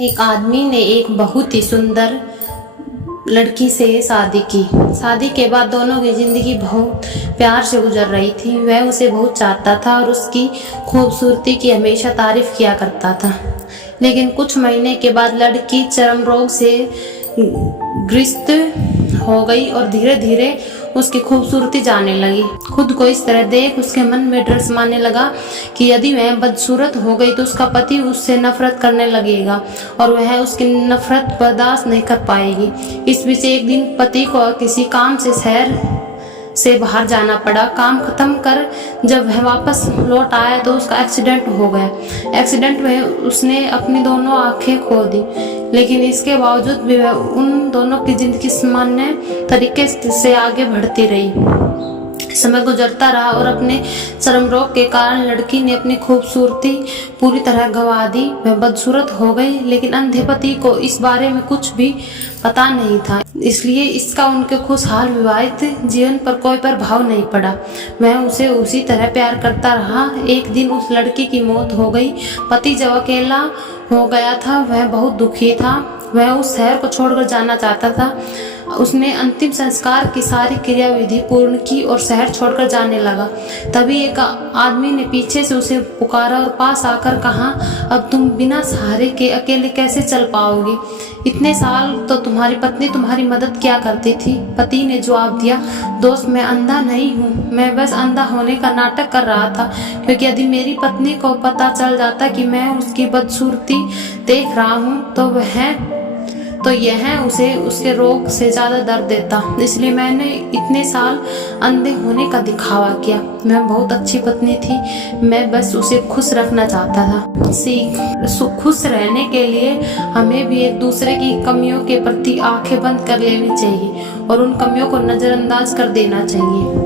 एक आदमी ने एक बहुत ही सुंदर लड़की से शादी की। शादी के बाद दोनों की ज़िंदगी बहुत प्यार से गुजर रही थी। वह उसे बहुत चाहता था और उसकी खूबसूरती की हमेशा तारीफ किया करता था। लेकिन कुछ महीने के बाद लड़की चर्म रोग से ग्रस्त हो गई और धीरे धीरे उसकी खूबसूरती जाने लगी। खुद को इस तरह देख उसके मन में डर समाने लगा कि यदि वह बदसूरत हो गई तो उसका पति उससे नफरत करने लगेगा और वह उसकी नफरत बर्दाश्त नहीं कर पाएगी। इस बीच एक दिन पति को किसी काम से शहर से बाहर जाना पड़ा। काम खत्म कर जब वह वापस लौट आया तो उसका एक्सीडेंट हो गया। एक्सीडेंट में उसने अपनी दोनों आंखें खो दी, लेकिन इसके बावजूद भी वह उन दोनों की जिंदगी सामान्य तरीके से आगे बढ़ती रही। समय गुजरता रहा और अपने चर्म रोग के कारण लड़की ने अपनी खूबसूरती पूरी तरह गंवा दी। वह बदसूरत हो गई, लेकिन अंधे पति को इस बारे में कुछ भी पता नहीं था, इसलिए इसका उनके खुशहाल विवाहित जीवन पर कोई प्रभाव नहीं पड़ा। वह उसे उसी तरह प्यार करता रहा। एक दिन उस लड़की की मौत हो गई। पति जब अकेला हो गया था वह बहुत दुखी था। वह उस शहर को छोड़कर जाना चाहता था। उसने अंतिम संस्कार की सारी क्रियाविधि पूर्ण की और शहर छोड़कर जाने लगा। तभी एक आदमी ने पीछे से उसे पुकारा और पास आकर कहा, अब तुम बिना सहारे के अकेले कैसे चल पाओगे? इतने साल तो तुम्हारी पत्नी तुम्हारी मदद क्या करती थी? पति ने जवाब दिया, दोस्त मैं अंधा नहीं हूँ, मैं बस अंधा होने का नाटक कर रहा था, क्योंकि यदि मेरी पत्नी को पता चल जाता कि मैं उसकी बदसूरती देख रहा हूँ तो यह उसे उसके रोग से ज़्यादा दर्द देता। इसलिए मैंने इतने साल अंधे होने का दिखावा किया। मैं बहुत अच्छी पत्नी थी, मैं बस उसे खुश रखना चाहता था। खुश रहने के लिए हमें भी एक दूसरे की कमियों के प्रति आंखें बंद कर लेनी चाहिए और उन कमियों को नज़रअंदाज कर देना चाहिए।